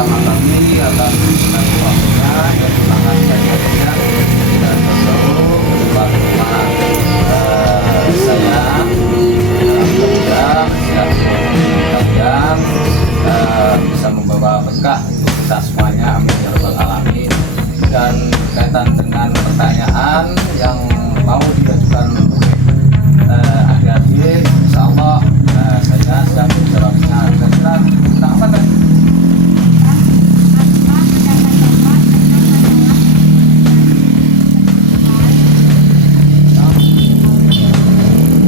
pertama kali atas waktunya dan terima kasih akhirnya dan selalu berbakti saya mudah-mudahan bisa membawa berkah untuk kita semuanya, amin ya rabbal alamin. Dan berkaitan dengan pertanyaan yang mau diajukan oleh adik-adik, insya Allah saya siap menjawabnya. Kira-kira tentang apa tadi?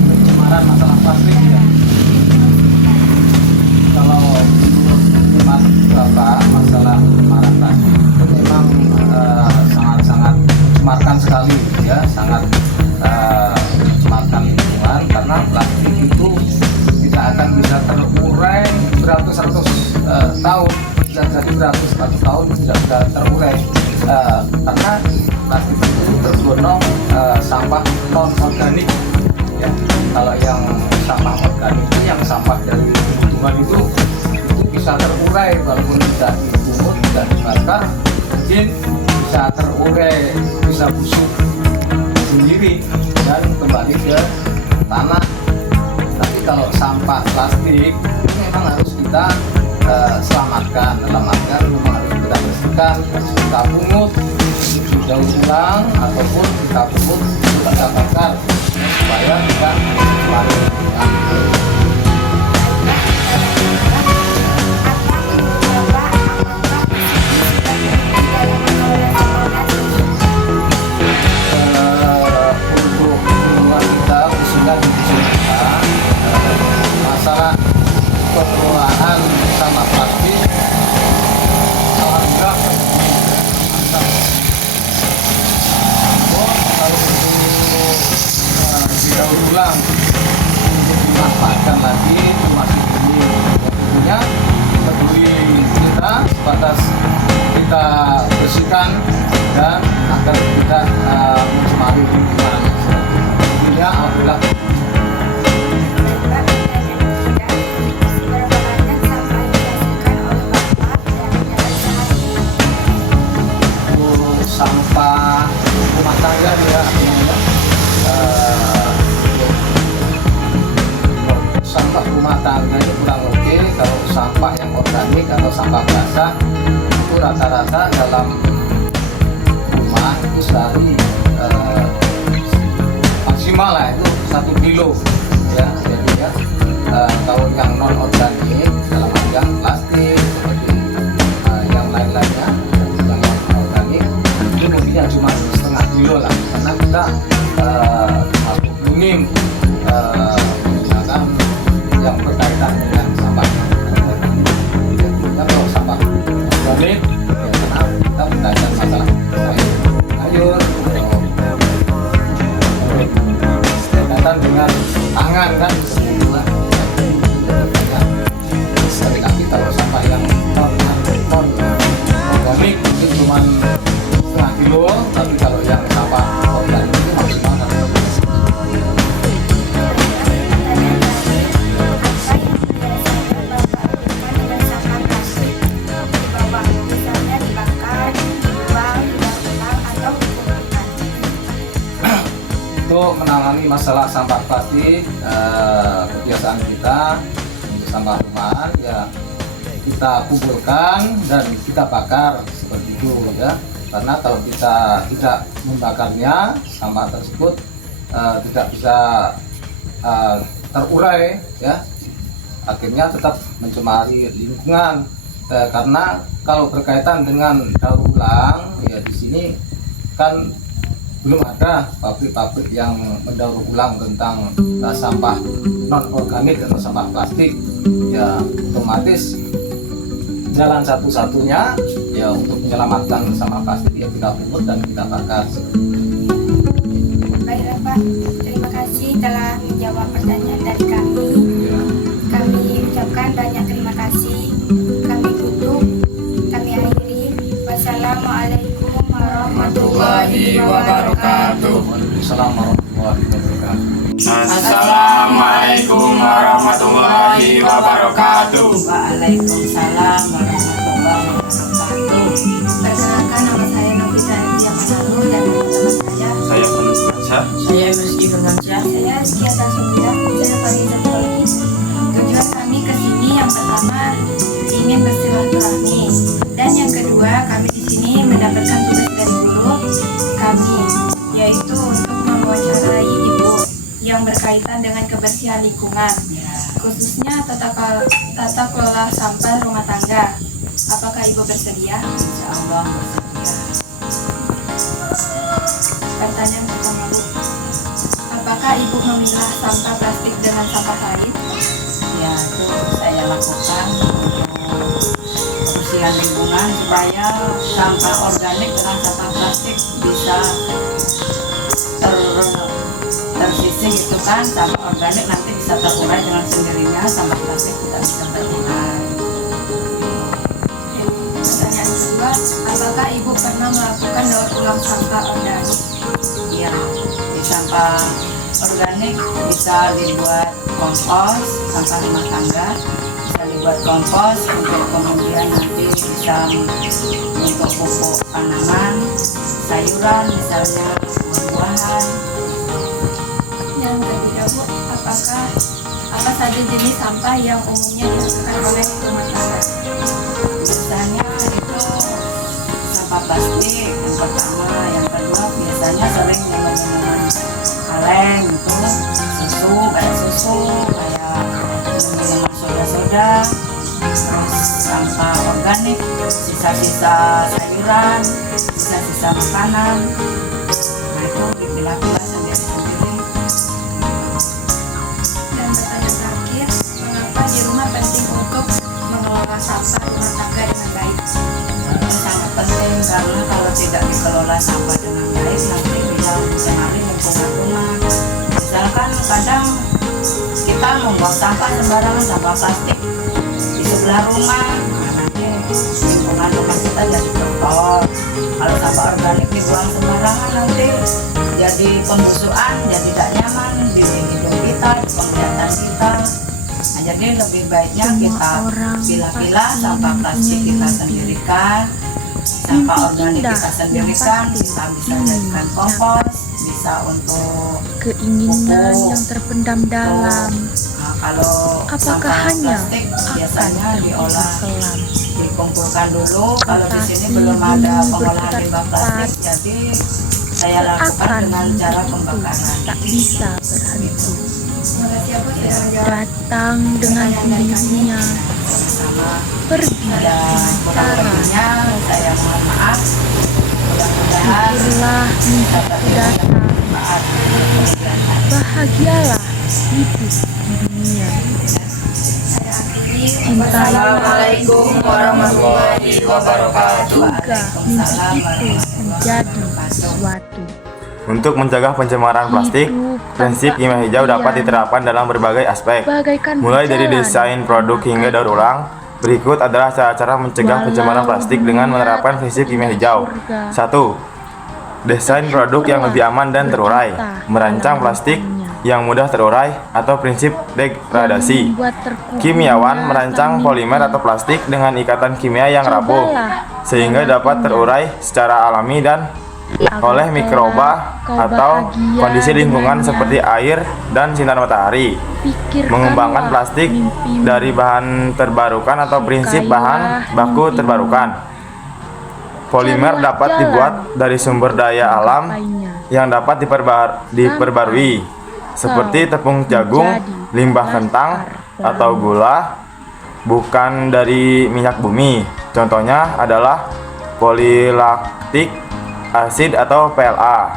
Pencemaran masalah plastik ya. Kalau menurut Bapak masalah pencemaran plastik itu memang sangat-sangat mencemarkan sekali ya, sangat mencemarkan lingkungan karena plastik itu tidak akan bisa terurai beratus-ratus tahun, bisa jadi beratus-ratus tahun tidak bisa terurai karena plastik itu tergolong sampah non organik ya. Kalau yang sampah organik itu yang sampah dari tumbuhan itu bisa terurai walaupun tidak dipungut, tidak dibakar, mungkin bisa terurai, bisa busuk sendiri dan kembali ke tanah. Tapi kalau sampah plastik itu memang harus kita selamatkan memang harus kita bersihkan, harus kita pungut, daur ulang ataupun kita pungut, kita bakar supaya tidak kembali masalah pengelolaan sampah plastik. Alhamdulillah kalau untuk didaur ulang untuk dimanfaatkan lagi itu masih tentunya peduli kita sebatas kita bersihkan dan agar tidak mencemari lingkungan. Tentunya alhamdulillah. Sampah rumah tangga ya, sampah rumah tangga itu kurang lebih. Kalau sampah yang organik atau sampah basah itu rata-rata dalam rumah itu sehari maksimal lah itu 1 kilo ya. Jadi ya kalau yang non organik dalam artian plastik seperti yang lain-lainnya itu mungkin cuma setengah kilo lah, karena kita minim menggunakan yang berkaitan dengan sampah. Kalau sampah organik ya karena kita berkaitan masalah sayur, berkaitan dengan tangan kan, tapi kalau sampah yang non organik itu cuma setengah kilo, tapi kalau yang sampah organik itu maksimal 1 kilo. Untuk menangani masalah sampah plastik, kebiasaan kita untuk sampah rumahan ya kita kumpulkan dan kita bakar seperti itu ya. Karena kalau kita tidak membakarnya, sampah tersebut tidak bisa terurai ya, akhirnya tetap mencemari lingkungan. Karena kalau berkaitan dengan daur ulang ya, di sini kan belum ada pabrik-pabrik yang mendaur ulang tentang sampah non organik atau sampah plastik ya, otomatis jalan satu-satunya ya untuk menyelamatkan sampah plastik ya kita pungut dan kita bakar. Baiklah Pak, terima kasih telah menjawab pertanyaan dari kami. Kami ucapkan banyak terima kasih. Kami tutup, kami akhiri. Wassalamualaikum warahmatullahi wabarakatuh. Waalaikumsalam warahmatullahi wabarakatuh. Assalamualaikum warahmatullahi wabarakatuh. Waalaikumsalam warahmatullahi wabarakatuh. berkaitan dengan kebersihan lingkungan, khususnya tata kelola sampah rumah tangga. Apakah Ibu bersedia? Insya Allah bersedia. Pertanyaan pertama, Bu. Apakah Ibu memilah sampah plastik dengan sampah lain? Ya, itu saya lakukan untuk kebersihan lingkungan supaya sampah organik dengan sampah plastik bisa tersisih gitu kan. Sampah organik nanti bisa terurai dengan sendirinya, sampah plastik tidak bisa terurai. Pertanyaan kedua, apakah Ibu pernah melakukan daur ulang sampah organik? Ya, di sampah organik bisa dibuat kompos, sampah rumah tangga bisa dibuat kompos untuk kemudian nanti bisa untuk pupuk tanaman, sayuran misalnya, buah-buahan. Yang ketiga, Bu, apa saja jenis sampah yang umumnya dihasilkan oleh rumah tangga? Biasanya itu sampah plastik yang pertama, yang kedua biasanya sering minuman kaleng itu susu kayak minuman soda-soda, terus sampah organik, sisa-sisa sayuran, sisa-sisa makanan. Nah itu dipilah-pilah sendiri-sendiri. Dan pertanyaan terakhir, mengapa di rumah penting untuk mengelola sampah rumah tangga dengan baik? Ini sangat penting karena kalau tidak dikelola sampah dengan baik nanti bisa mencemari lingkungan rumah. Misalkan kadang kita membuang sampah sembarangan, sampah plastik di sebelah rumah, nanti lingkungan rumah kita jadi kotor. Kalau sampah organik dibuang sembarangan nanti jadi pembusukan, jadi tidak nyaman di hidung kita, di penglihatan kita. Nah, jadi lebih baiknya kita pilah-pilah sampah plastik kita sendirikan, sampah organik kita sendirikan, kita bisa jadikan kompos, bisa untuk keinginan pupuk. yang terpendam dalam. Nah, kalau Apakah sampah hanya plastik akan biasanya diolah, kelam? dikumpulkan dulu. Kalau di sini Tetapi belum ada belum pengolahan limbah plastik, berputar jadi saya lakukan Seakan dengan cara itu pembakaran. tak bisa berhenti. Terima kasih, Bu, sudah menjawab. Datang dengan sendirinya, Sama pergi ada kurang cara. lebihnya, saya mohon maaf. Mudah-mudahan Syukurlah dapat mimpiku datang. bermanfaat. Bahagialah hidup di dunia. Saya akhiri. Assalamualaikum warahmatullahi wabarakatuh. Juga mimpi itu menjadi sesuatu. Untuk mencegah pencemaran plastik, Hidup prinsip tanpa kimia hijau dapat impian, diterapkan dalam berbagai aspek, bagaikan mulai dari berjalan desain produk hingga daur ulang. Berikut adalah cara-cara mencegah pencemaran plastik dengan menerapkan prinsip kimia hijau. 1. Desain produk yang lebih aman dan terurai. Merancang plastik yang mudah terurai atau prinsip degradasi. Kimiawan merancang polimer atau plastik dengan ikatan kimia yang rapuh, sehingga dapat terurai secara alami dan oleh mikroba atau kondisi lingkungan seperti air dan sinar matahari. Mengembangkan plastik dari bahan terbarukan atau prinsip bahan baku terbarukan. Polimer dapat dibuat dari sumber daya alam yang dapat diperbarui, seperti tepung jagung, limbah kentang, atau gula, bukan dari minyak bumi. Contohnya adalah polilaktik asid atau PLA.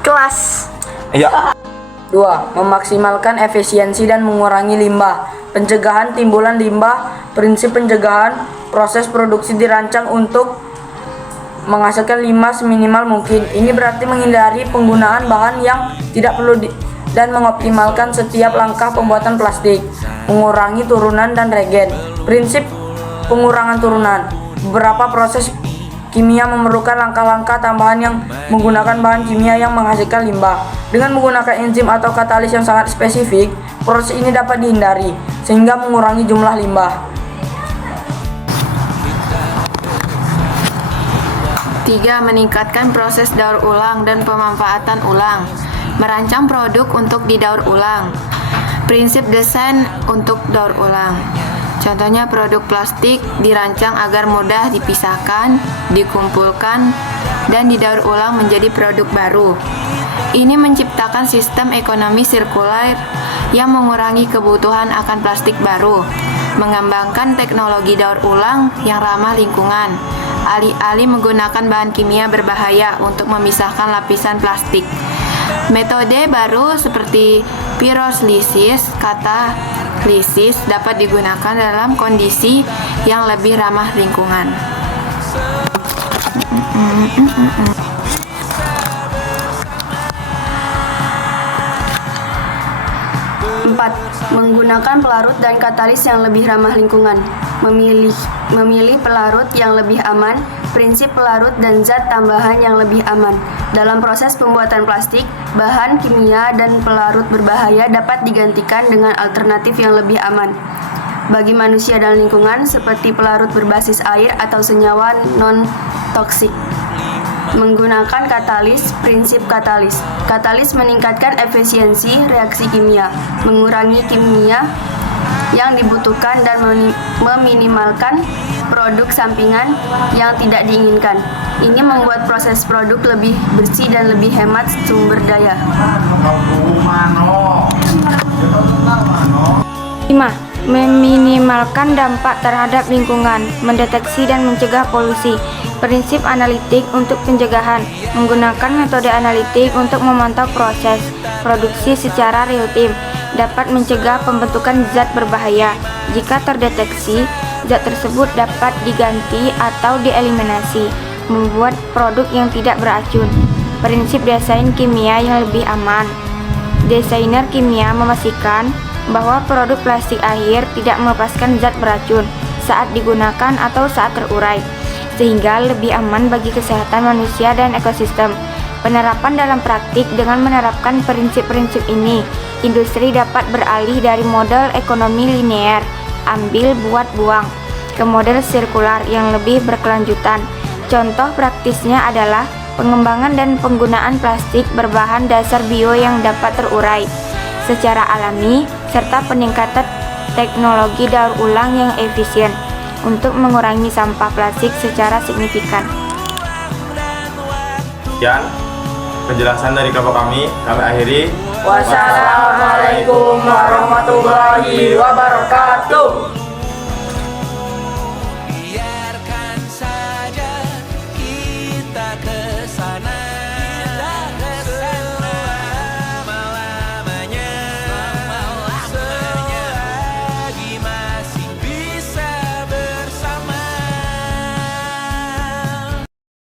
Kelas Ya, 2. Memaksimalkan efisiensi dan mengurangi limbah. Pencegahan timbulan limbah. Prinsip pencegahan, proses produksi dirancang untuk menghasilkan limbah seminimal mungkin. Ini berarti menghindari penggunaan bahan yang tidak perlu dan mengoptimalkan setiap langkah pembuatan plastik. Mengurangi turunan dan regen. Prinsip pengurangan turunan. Beberapa proses kimia memerlukan langkah-langkah tambahan yang menggunakan bahan kimia yang menghasilkan limbah. Dengan menggunakan enzim atau katalis yang sangat spesifik, proses ini dapat dihindari, sehingga mengurangi jumlah limbah. 3. Meningkatkan proses daur ulang dan pemanfaatan ulang. Merancang produk untuk didaur ulang. Prinsip desain untuk daur ulang. Contohnya produk plastik dirancang agar mudah dipisahkan, dikumpulkan, dan didaur ulang menjadi produk baru. Ini menciptakan sistem ekonomi sirkular yang mengurangi kebutuhan akan plastik baru, mengembangkan teknologi daur ulang yang ramah lingkungan, alih-alih menggunakan bahan kimia berbahaya untuk memisahkan lapisan plastik. Metode baru seperti piroslisis, katalisis dapat digunakan dalam kondisi yang lebih ramah lingkungan. 4. Menggunakan pelarut dan katalis yang lebih ramah lingkungan. Memilih pelarut yang lebih aman, prinsip pelarut dan zat tambahan yang lebih aman. Dalam proses pembuatan plastik, bahan kimia dan pelarut berbahaya dapat digantikan dengan alternatif yang lebih aman bagi manusia dan lingkungan seperti pelarut berbasis air atau senyawa non-toksik. Menggunakan katalis, prinsip katalis. Katalis meningkatkan efisiensi reaksi kimia, mengurangi kimia yang dibutuhkan dan meminimalkan produk sampingan yang tidak diinginkan. Ini membuat proses produk lebih bersih dan lebih hemat sumber daya. 5. Meminimalkan dampak terhadap lingkungan, mendeteksi dan mencegah polusi. Prinsip analitik untuk pencegahan, menggunakan metode analitik untuk memantau proses produksi secara real-time, dapat mencegah pembentukan zat berbahaya. Jika terdeteksi, zat tersebut dapat diganti atau dieliminasi, membuat produk yang tidak beracun. Prinsip desain kimia yang lebih aman. Desainer kimia memastikan bahwa produk plastik akhir tidak melepaskan zat beracun saat digunakan atau saat terurai, sehingga lebih aman bagi kesehatan manusia dan ekosistem. Penerapan dalam praktik: dengan menerapkan prinsip-prinsip ini, industri dapat beralih dari model ekonomi linear, ambil buat buang, ke model sirkular yang lebih berkelanjutan. Contoh praktisnya adalah pengembangan dan penggunaan plastik berbahan dasar bio yang dapat terurai secara alami, serta peningkatan teknologi daur ulang yang efisien untuk mengurangi sampah plastik secara signifikan. Sekian penjelasan dari kelompok kami akhiri. Wassalamualaikum warahmatullahi wabarakatuh.